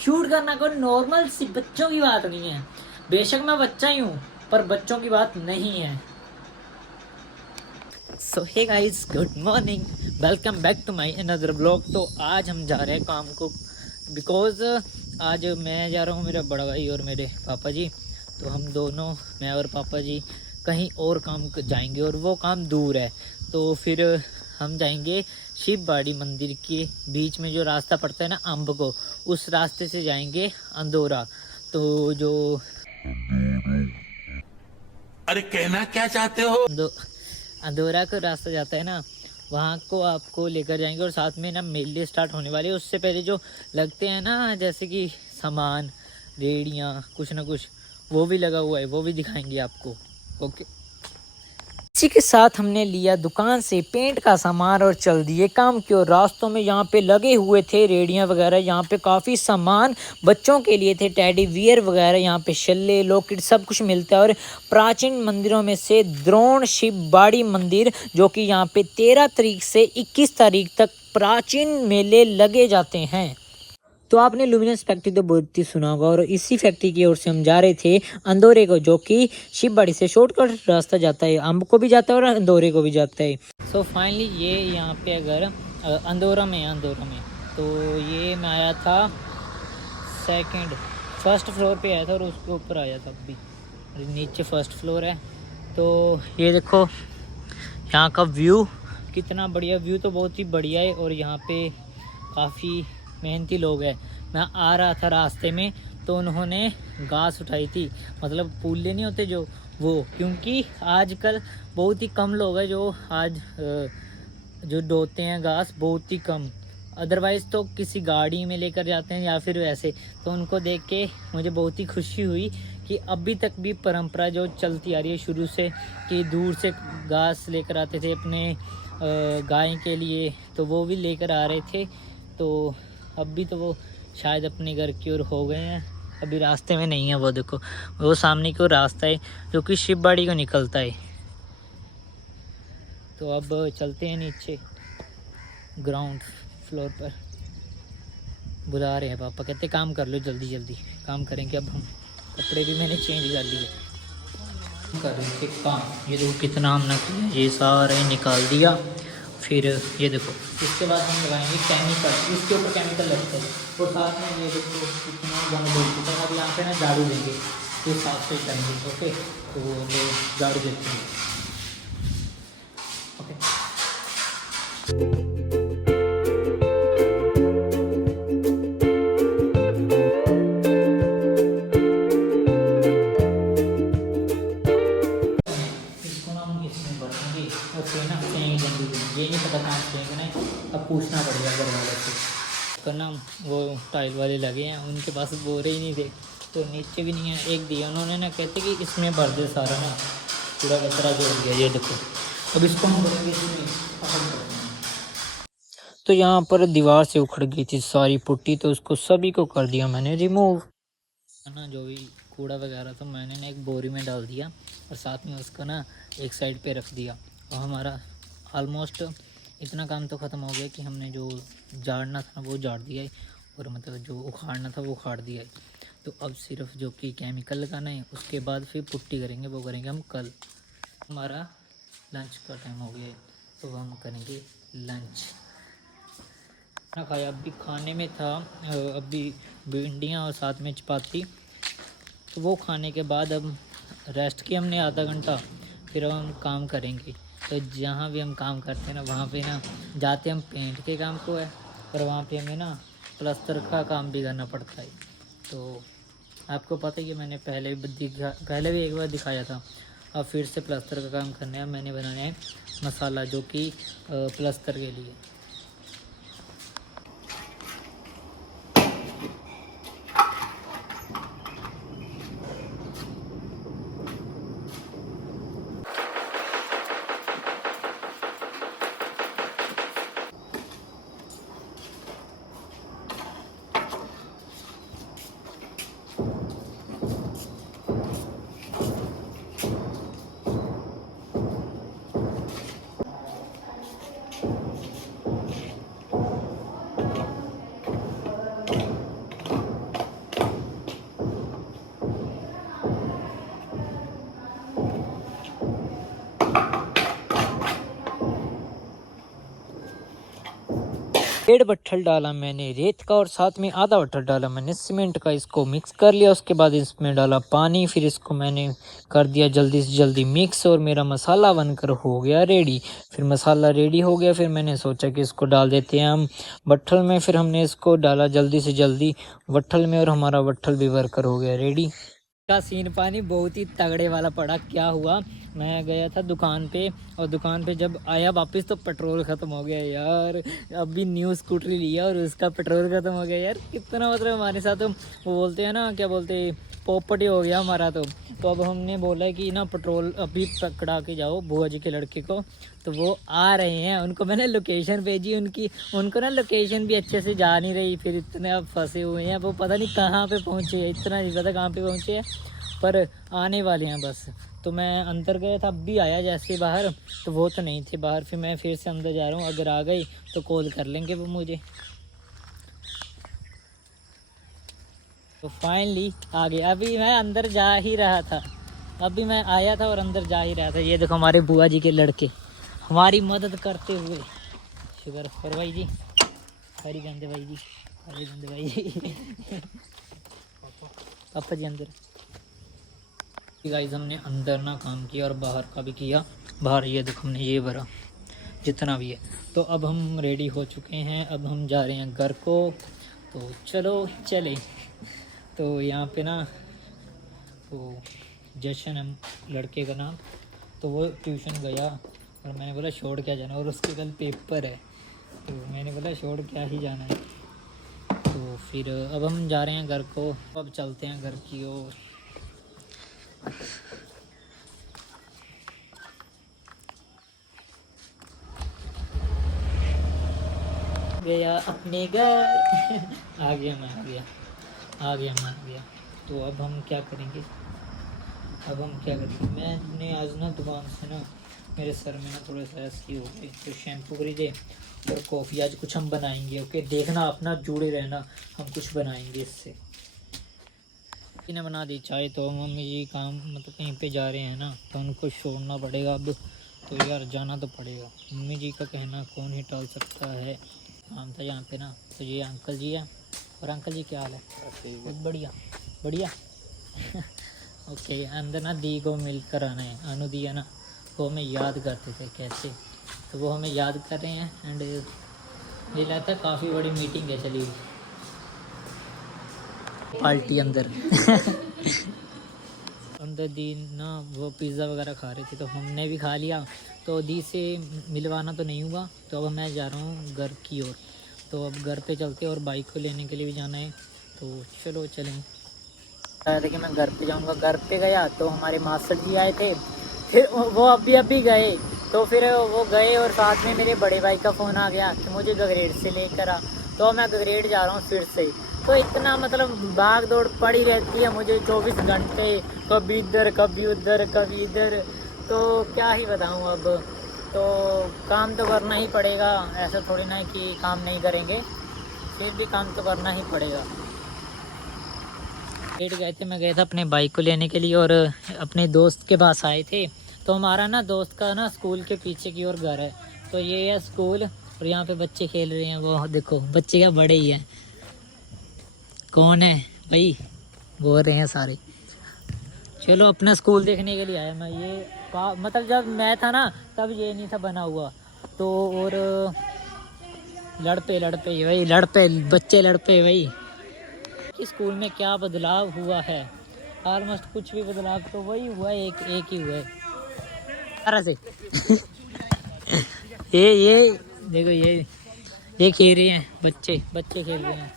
Shoot करना कोई normal सी बच्चों की बात नहीं है। बेशक मैं बच्चा ही हूँ, पर बच्चों की बात नहीं है। So hey guys, good morning, welcome back to my another blog. तो आज हम जा रहे हैं काम को, बिकॉज आज मैं जा रहा हूँ, मेरा बड़ा भाई और मेरे पापा जी। तो हम दोनों, मैं और पापा जी, कहीं और काम जाएंगे और वो काम दूर है। तो फिर हम जाएंगे शिवबाड़ी मंदिर के बीच में जो रास्ता पड़ता है ना अम्ब को, उस रास्ते से जाएंगे अंदौरा। तो जो अरे कहना क्या चाहते हो? अंदौरा का रास्ता जाता है ना, वहाँ को आपको लेकर जाएंगे। और साथ में ना मेले स्टार्ट होने वाले हैं, उससे पहले जो लगते हैं ना, जैसे कि सामान, रेड़ियाँ, कुछ ना कुछ वो भी लगा हुआ है, वो भी दिखाएंगे आपको। ओके, इसी के साथ हमने लिया दुकान से पेंट का सामान और चल दिए काम की ओर। रास्तों में यहाँ पे लगे हुए थे रेड़ियाँ वगैरह, यहाँ पे काफ़ी सामान बच्चों के लिए थे, टेडी बियर वगैरह, यहाँ पे शल्ले लॉकेट सब कुछ मिलता है। और प्राचीन मंदिरों में से द्रोण शिवबाड़ी मंदिर, जो कि यहाँ पे 13 तारीख से 21 तारीख तक प्राचीन मेले लगे जाते हैं। तो आपने लुमिनस फैक्ट्री तो बहुत ही सुना होगा, और इसी फैक्ट्री की ओर से हम जा रहे थे अंदौरे को, जो कि शिवबाड़ी से शॉर्टकट रास्ता जाता है, अम्ब को भी जाता है और अंदौरे को भी जाता है। सो फाइनली ये यहाँ पे अगर अंदौरा में तो ये मैं आया था फर्स्ट फ्लोर पे आया था और उसके ऊपर आया था अभी, नीचे फर्स्ट फ्लोर है। तो ये देखो यहाँ का व्यू, कितना बढ़िया व्यू, तो बहुत ही बढ़िया है। और यहाँ पे काफ़ी मेहनती लोग हैं। मैं आ रहा था रास्ते में तो उन्होंने घास उठाई थी, मतलब पुल्ले नहीं होते जो, वो, क्योंकि आजकल बहुत ही कम लोग हैं जो आज जो ढोते हैं घास, बहुत ही कम। अदरवाइज़ तो किसी गाड़ी में लेकर जाते हैं या फिर वैसे। तो उनको देख के मुझे बहुत ही खुशी हुई कि अभी तक भी परंपरा जो चलती आ रही है शुरू से, कि दूर से घास लेकर आते थे अपने गाय के लिए, तो वो भी लेकर आ रहे थे। तो अभी तो वो शायद अपने घर की ओर हो गए हैं, अभी रास्ते में नहीं है। वो देखो, वो सामने की ओर रास्ता है जो कि शिवबाड़ी को निकलता है। तो अब चलते हैं नीचे ग्राउंड फ्लोर पर। बुला रहे हैं पापा, कहते काम कर लो जल्दी जल्दी। काम करेंगे अब हम, कपड़े भी मैंने चेंज कर लिए, कर रहे थे काम। ये देखो कितना हमने किया, ये सारा निकाल दिया। फिर ये देखो, इसके बाद हम लगाएंगे केमिकल, इसके ऊपर केमिकल लगता है। और साथ में ये देखो कितना गंद हो चुका है। अब यहाँ पे ना झाड़ू देंगे, फिर साफ सफाई करेंगे। ओके, तो वो झाड़ू देते हैं। ओके, इसको ना हम इसमें भरेंगे और फिर ना फेंक देंगे। ये नहीं पता कहाँ फेंकना है, अब पूछना पड़ेगा घर वालों से। तो ना वो टाइल वाले लगे हैं, उनके पास बोरे ही नहीं थे, तो नीचे भी नहीं है। एक दिया उन्होंने ना, कहते कि इसमें भर दे सारा ना, पूरा कचरा जोड़ दिया। ये देखो, अब इसको हम भरेंगे इसमें, पकड़ करते हैं। तो यहाँ पर दीवार से उखड़ गई थी सारी पुट्टी, तो उसको सभी को कर दिया मैंने रिमूव। ना जो भी कूड़ा वगैरह था मैंने ना एक बोरी में डाल दिया, और साथ में उसको ना एक साइड पे रख दिया। और हमारा ऑलमोस्ट इतना काम तो ख़त्म हो गया कि हमने जो झाड़ना था ना वो झाड़ दिया है, और मतलब जो उखाड़ना था वो उखाड़ दिया है। तो अब सिर्फ जो कि केमिकल लगाना है, उसके बाद फिर पुट्टी करेंगे, वो करेंगे हम कल। हमारा लंच का टाइम हो गया है, तो हम करेंगे लंच। खाना खाया, अभी खाने में था अभी भिंडियाँ और साथ में चपाती। तो वो खाने के बाद अब रेस्ट किया हमने आधा घंटा, फिर अब हम काम करेंगे। तो जहाँ भी हम काम करते हैं ना, वहाँ पे ना जाते हम पेंट के काम को है, और वहाँ पे हमें ना प्लास्टर का काम भी करना पड़ता है। तो आपको पता है कि मैंने पहले भी एक बार दिखाया था। अब फिर से प्लास्टर का काम करना है। मैंने बनाया है मसाला, जो कि प्लास्टर के लिए। 1.5 बट्ठल डाला मैंने रेत का और साथ में आधा बट्ठल डाला मैंने सीमेंट का। इसको मिक्स कर लिया, उसके बाद इसमें डाला पानी, फिर इसको मैंने कर दिया जल्दी से जल्दी मिक्स और मेरा मसाला बनकर हो गया रेडी। फिर मसाला रेडी हो गया, फिर मैंने सोचा कि इसको डाल देते हैं हम बट्ठल में। फिर हमने इसको डाला जल्दी से जल्दी बट्ठल में और हमारा बट्ठल भी बनकर हो गया रेडी। का सीन पानी बहुत ही तगड़े वाला पड़ा। क्या हुआ, मैं गया था दुकान पे और दुकान पे जब आया वापस तो पेट्रोल ख़त्म हो गया यार। अभी न्यू स्कूटरी लिया और उसका पेट्रोल ख़त्म हो गया यार। कितना मतलब हमारे साथ तो वो बोलते हैं ना, क्या बोलते हैं, पॉपर्टी हो गया हमारा। तो अब हमने बोला कि ना पेट्रोल अभी पकड़ा के जाओ बुआ जी के लड़के को। तो वो आ रहे हैं, उनको मैंने लोकेशन भेजी उनकी, उनको ना लोकेशन भी अच्छे से जा नहीं रही। फिर इतने अब फंसे हुए हैं, वो पता नहीं कहाँ पे पहुँचे हैं, इतना नहीं पता कहाँ पे पहुँचे हैं, पर आने वाले हैं बस। तो मैं अंदर गया था, अब भी आया जैसे बाहर, तो वो तो नहीं थे बाहर। फिर मैं फिर से अंदर जा रहा हूँ, अगर आ गई तो कॉल कर लेंगे वो मुझे। तो फाइनली आ गया। अभी मैं अंदर जा ही रहा था, अभी मैं आया था और अंदर जा ही रहा था। ये देखो हमारे बुआ जी के लड़के हमारी मदद करते हुए। शुगर कर भाई जी, हरी गंदे भाई जी, हरी गंदे भाई जी। पापा जी अंदर। गाइस हमने अंदर ना काम किया और बाहर का भी किया। बाहर ये देखो हमने ये भरा जितना भी है। तो अब हम रेडी हो चुके हैं, अब हम जा रहे हैं घर को। तो चलो चले। तो यहाँ पे ना वो जशन है लड़के का नाम, तो वो ट्यूशन गया और मैंने बोला छोड़ क्या जाना, और उसके कल पेपर है। तो मैंने बोला छोड़ क्या ही जाना है। तो फिर अब हम जा रहे हैं घर को, अब चलते हैं घर की ओर। गया अपने घर। आ गया मैं, आ गया आ गया मैं, आ गया। तो अब हम क्या करेंगे, अब हम क्या करेंगे, मैंने आज ना दुकान से ना मेरे सर में ना थोड़ा सा ऐसी हो गई, तो शैम्पू खरीदे और कॉफ़ी। आज कुछ हम बनाएंगे, ओके, देखना अपना जुड़े रहना, हम कुछ बनाएंगे इससे। ने बना दी चाय। तो मम्मी जी काम मतलब कहीं पे जा रहे हैं ना, तो उनको छोड़ना पड़ेगा अब। तो यार जाना तो पड़ेगा, मम्मी जी का कहना कौन ही टाल सकता है। काम था यहाँ पे ना, तो ये अंकल जी हैं। और अंकल जी क्या हाल है? बहुत बढ़िया बढ़िया। ओके, अंदर ना दी को मिलकर आना है, अनु दी है ना, वो हमें याद करते थे कैसे, तो वो हमें याद कर रहे हैं। एंड ये लगता है काफ़ी बड़ी मीटिंग है चली पार्टी अंदर। अंदर दी ना वो पिज़्ज़ा वगैरह खा रहे थे, तो हमने भी खा लिया। तो दी से मिलवाना तो नहीं हुआ, तो अब मैं जा रहा हूँ घर की ओर। तो अब घर पे चलते और बाइक को लेने के लिए भी जाना है, तो चलो चलें। देखिए मैं घर पे जाऊँगा, घर पे गया तो हमारे मास्टर जी आए थे, फिर वो अभी गए। तो फिर वो गए और साथ में मेरे बड़े भाई का फ़ोन आ गया कि मुझे गगरेट से लेकर आ। तो मैं गगरेट जा रहा हूँ फिर से। तो इतना मतलब भाग दौड़ पड़ी रहती है मुझे 24 घंटे, कभी इधर कभी उधर कभी इधर। तो क्या ही बताऊँ अब, तो काम तो करना ही पड़ेगा, ऐसा थोड़ी ना है कि काम नहीं करेंगे, फिर भी काम तो करना ही पड़ेगा। लेट गए थे, मैं गया था अपने बाइक को लेने के लिए और अपने दोस्त के पास आए थे। तो हमारा ना दोस्त का ना स्कूल के पीछे की ओर घर है, तो ये है स्कूल। और यहाँ पे बच्चे खेल रहे हैं, वो देखो बच्चे क्या बड़े ही हैं। कौन है भाई, बोल रहे हैं सारे। चलो अपना स्कूल देखने के लिए आया मैं। ये मतलब जब मैं था ना तब ये नहीं था बना हुआ। तो और लड़पे भाई, लड़पे बच्चे लड़पे भाई। स्कूल में क्या बदलाव हुआ है, ऑलमोस्ट कुछ भी बदलाव तो वही हुआ है, एक ही हुआ है तरह से। ये देखो ये खेल रहे हैं बच्चे खेल रहे हैं।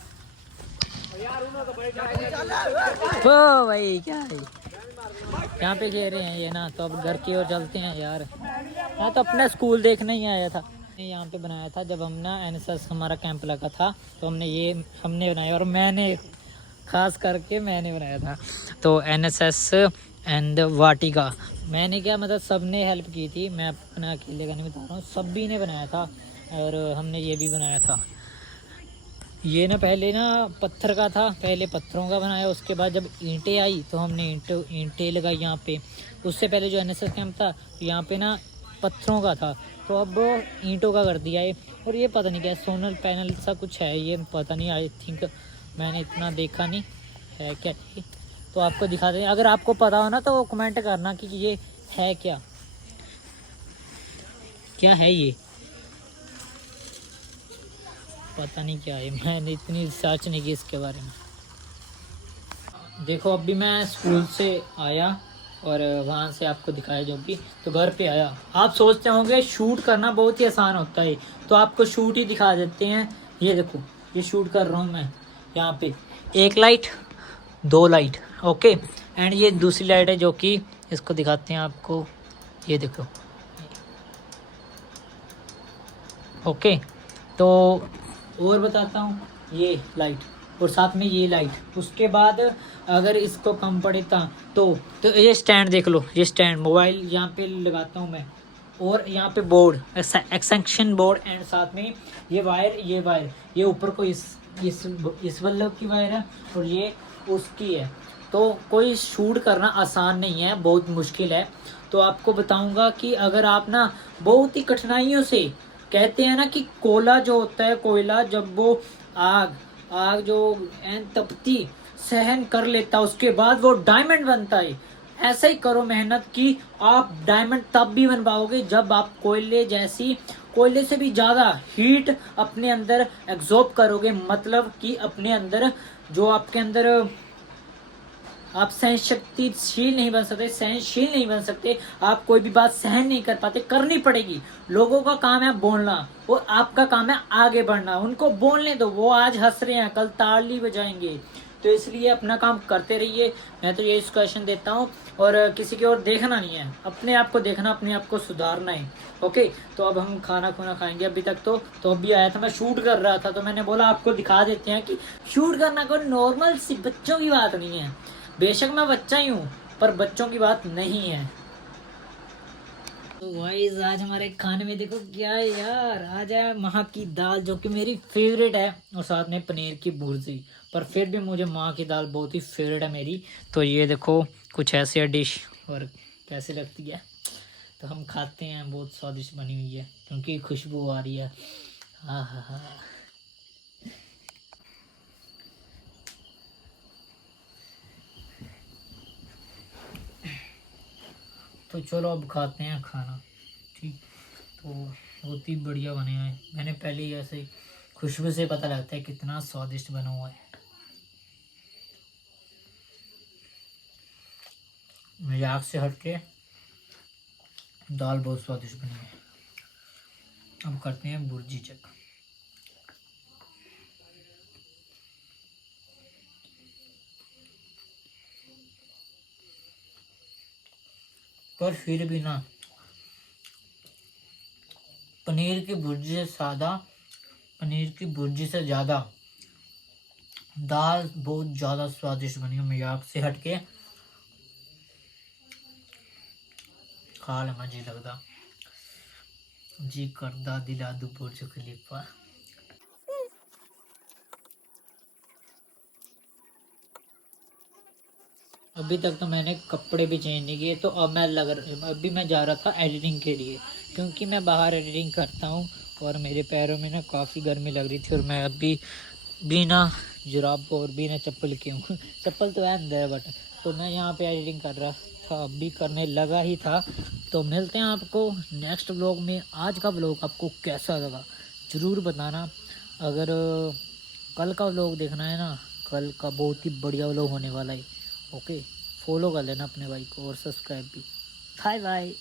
ओ भाई क्या है, यहाँ पे खेल रहे हैं ये ना। तो अब घर की ओर चलते हैं यार। मैं तो अपना स्कूल देखने ही आया था, यहाँ पे बनाया था जब हम ना एनएसएस हमारा कैंप लगा था, तो हमने बनाया, और मैंने खास करके मैंने बनाया था। तो एनएसएस एंड वाटिका मैंने क्या मतलब सब ने हेल्प की थी, मैं अपना अकेले का नहीं बता रहा हूँ, सभी ने बनाया था। और हमने ये भी बनाया था। ये ना पहले ना पत्थर का था, पहले पत्थरों का बनाया, उसके बाद जब ईंटें आई तो हमने ईंटें लगाई यहाँ पे। उससे पहले जो एनएसएस कैंप था यहाँ पे ना पत्थरों का था, तो अब ईंटों का कर दिया है। और ये पता नहीं क्या सोलर पैनल सा कुछ है, ये पता नहीं, आई थिंक मैंने इतना देखा नहीं है क्या ये। तो आपको दिखा दें, अगर आपको पता हो ना तो वो कमेंट करना कि ये है क्या, क्या है ये, पता नहीं क्या है, मैंने इतनी रिसर्च नहीं की इसके बारे में। देखो अभी मैं स्कूल से आया और वहाँ से आपको दिखाया जो भी, तो घर पे आया। आप सोचते होंगे शूट करना बहुत ही आसान होता है, तो आपको शूट ही दिखा देते हैं। ये देखो, ये शूट कर रहा हूँ मैं यहाँ पे, एक लाइट, दो लाइट, ओके। एंड ये दूसरी लाइट है जो कि इसको दिखाते हैं आपको, ये देखो, ओके। तो और बताता हूँ, ये लाइट और साथ में ये लाइट। उसके बाद अगर इसको कम पड़े तो ये स्टैंड देख लो, ये स्टैंड मोबाइल यहाँ पे लगाता हूँ मैं, और यहाँ पे बोर्ड, एक्सटेंशन बोर्ड, एंड साथ में ये वायर, ये ऊपर को इस बल्ब की वायर है और ये उसकी है। तो कोई शूट करना आसान नहीं है, बहुत मुश्किल है। तो आपको बताऊंगा कि अगर आप ना बहुत ही कठिनाइयों से, कहते हैं ना कि कोयला जो होता है, कोयला जब वो आग आग जो एन तपती सहन कर लेता, उसके बाद वो डायमंड बनता है। ऐसा ही करो मेहनत कि आप डायमंड तब भी बन पाओगे जब आप कोयले से भी ज़्यादा हीट अपने अंदर एब्जॉर्ब करोगे। मतलब कि अपने अंदर जो आपके अंदर आप सहनशील नहीं बन सकते, आप कोई भी बात सहन नहीं कर पाते, करनी पड़ेगी। लोगों का काम है बोलना और आपका काम है आगे बढ़ना। उनको बोलने दो, वो आज हंस रहे हैं, कल ताली बजाएंगे। तो इसलिए अपना काम करते रहिए, मैं तो ये सजेशन देता हूँ। और किसी की ओर देखना नहीं है, अपने आप को देखना, अपने आप को सुधारना है, ओके। तो अब हम खाना खाएंगे। अभी तक तो अभी आया था, मैं शूट कर रहा था, तो मैंने बोला आपको दिखा देते हैं कि शूट करना कोई नॉर्मल सी बच्चों की बात नहीं है। बेशक मैं बच्चा ही हूँ, पर बच्चों की बात नहीं है। तो गाइस आज हमारे खाने में देखो क्या है यार, आज है माँ की दाल जो कि मेरी फेवरेट है, और साथ में पनीर की भुर्जी। पर फिर भी मुझे माँ की दाल बहुत ही फेवरेट है मेरी। तो ये देखो कुछ ऐसी है डिश, और कैसे लगती है तो हम खाते हैं। बहुत स्वादिष्ट बनी हुई है क्योंकि खुशबू आ रही है। हाँ हाँ हाँ। तो चलो अब खाते हैं खाना, ठीक। तो बहुत ही बढ़िया बने हैं, मैंने पहले ही ऐसे खुशबू से पता लगता है कितना स्वादिष्ट बना हुआ है। मजाक से हटके दाल बहुत स्वादिष्ट बनी है। अब करते हैं भुर्जी चेक। पर फिर भी ना, पनीर की भुर्जी से ज़्यादा दाल बहुत ज़्यादा स्वादिष्ट बनी है। मजाक से हटके खा लेना जी लगता, जी करदा दिला दू बुर्ज खलीफा। अभी तक तो मैंने कपड़े भी चेंज नहीं किए, तो अभी मैं जा रहा था एडिटिंग के लिए, क्योंकि मैं बाहर एडिटिंग करता हूँ और मेरे पैरों में ना काफ़ी गर्मी लग रही थी, और मैं अभी बिना जुराब और बिना चप्पल के हूँ चप्पल तो है अंदर बट, तो मैं यहाँ पे एडिटिंग कर रहा था, अभी करने लगा ही था। तो मिलते हैं आपको नेक्स्ट व्लॉग में। आज का व्लॉग आपको कैसा लगा ज़रूर बताना। अगर कल का व्लॉग देखना है ना, कल का बहुत ही बढ़िया व्लॉग होने वाला है, ओके। फॉलो कर लेना अपने भाई को और सब्सक्राइब भी। Bye bye.